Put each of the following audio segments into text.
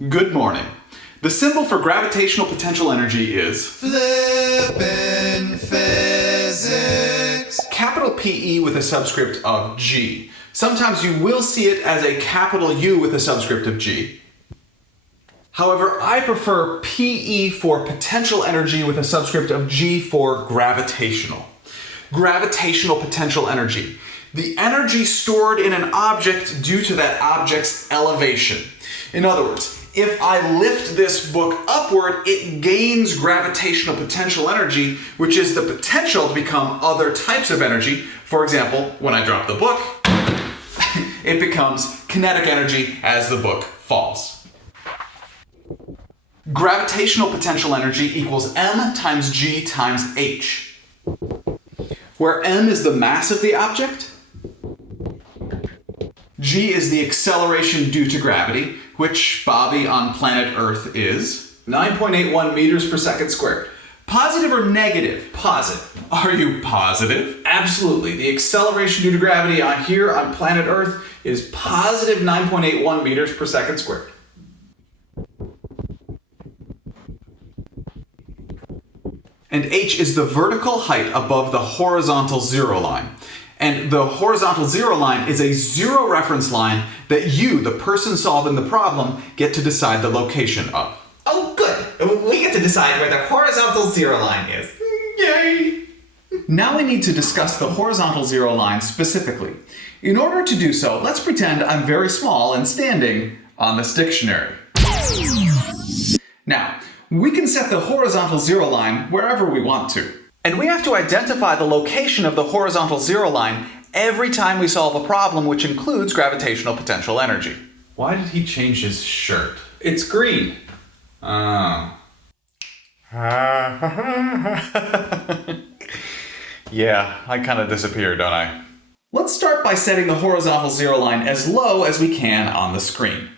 Good morning. The symbol for gravitational potential energy is Flippin' physics. capital PE with a subscript of G. Sometimes you will see it as a capital U with a subscript of G. However, I prefer PE for potential energy with a subscript of G for gravitational. Gravitational potential energy. The energy stored in an object due to that object's elevation. In other words, if I lift this book upward, it gains gravitational potential energy, which is the potential to become other types of energy. For example, when I drop the book, it becomes kinetic energy as the book falls. Gravitational potential energy equals m times g times h, where m is the mass of the object, g is the acceleration due to gravity, which Bobby on planet Earth is 9.81 meters per second squared. Positive or negative? Positive. Are you positive? Absolutely. The acceleration due to gravity here on planet Earth is positive 9.81 meters per second squared. And h is the vertical height above the horizontal zero line. And the horizontal zero line is a zero reference line that you, the person solving the problem, get to decide the location of. Oh, good. We get to decide where the horizontal zero line is. Yay! Now we need to discuss the horizontal zero line specifically. In order to do so, let's pretend I'm very small and standing on this dictionary. Now, we can set the horizontal zero line wherever we want to. And we have to identify the location of the horizontal zero line every time we solve a problem which includes gravitational potential energy. Why did he change his shirt? It's green. Oh. Yeah, I kind of disappear, don't I? Let's start by setting the horizontal zero line as low as we can on the screen.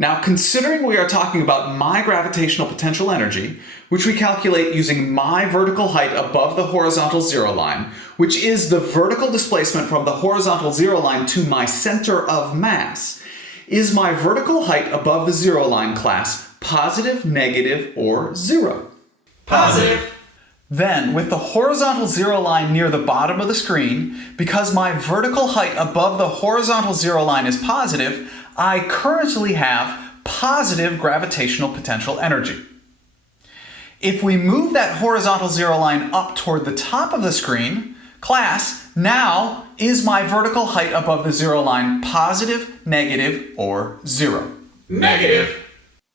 Now, considering we are talking about my gravitational potential energy, which we calculate using my vertical height above the horizontal zero line, which is the vertical displacement from the horizontal zero line to my center of mass, is my vertical height above the zero line class positive, negative, or zero? Positive. Then, with the horizontal zero line near the bottom of the screen, because my vertical height above the horizontal zero line is positive, I currently have positive gravitational potential energy. If we move that horizontal zero line up toward the top of the screen, class, now is my vertical height above the zero line positive, negative, or zero? Negative.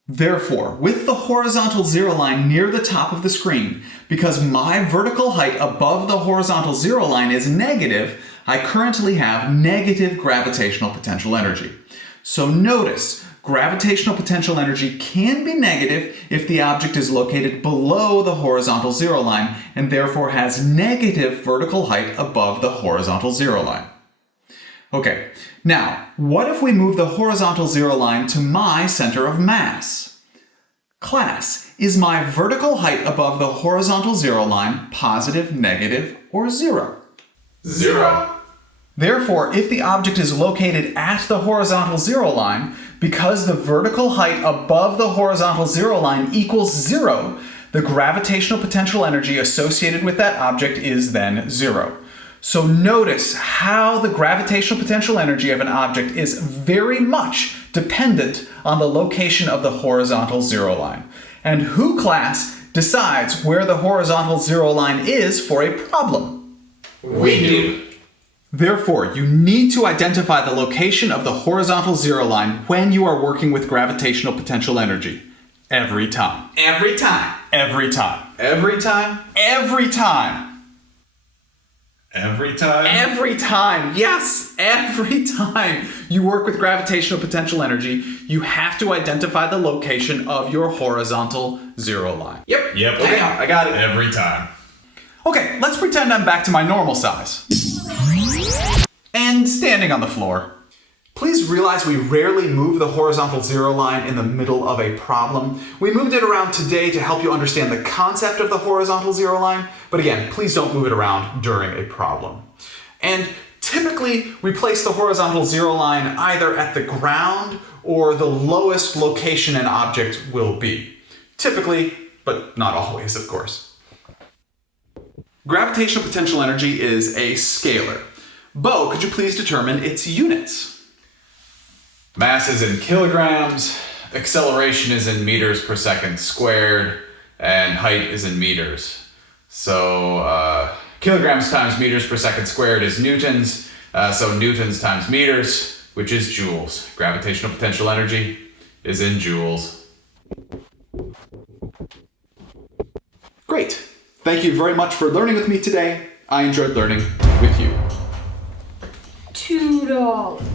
Therefore, with the horizontal zero line near the top of the screen, because my vertical height above the horizontal zero line is negative, I currently have negative gravitational potential energy. So notice, gravitational potential energy can be negative if the object is located below the horizontal zero line and therefore has negative vertical height above the horizontal zero line. Okay, now, what if we move the horizontal zero line to my center of mass? Class, is my vertical height above the horizontal zero line positive, negative, or zero? Zero. Therefore, if the object is located at the horizontal zero line, because the vertical height above the horizontal zero line equals zero, the gravitational potential energy associated with that object is then zero. So notice how the gravitational potential energy of an object is very much dependent on the location of the horizontal zero line. And who, class, decides where the horizontal zero line is for a problem? We do. Therefore, you need to identify the location of the horizontal zero line when you are working with gravitational potential energy. Every time. Every time. Every time. Every time. Every time. Every time. Every time. Yes, every time you work with gravitational potential energy, you have to identify the location of your horizontal zero line. Yep. Okay, I got it. Every time. Okay, let's pretend I'm back to my normal size. And standing on the floor. Please realize we rarely move the horizontal zero line in the middle of a problem. We moved it around today to help you understand the concept of the horizontal zero line, but again, please don't move it around during a problem. And typically, we place the horizontal zero line either at the ground or the lowest location an object will be. Typically, but not always, of course. Gravitational potential energy is a scalar. Bo, could you please determine its units? Mass is in kilograms, acceleration is in meters per second squared, and height is in meters. So kilograms times meters per second squared is newtons, so newtons times meters, which is joules. Gravitational potential energy is in joules. Great. Thank you very much for learning with me today. I enjoyed learning with you. $2.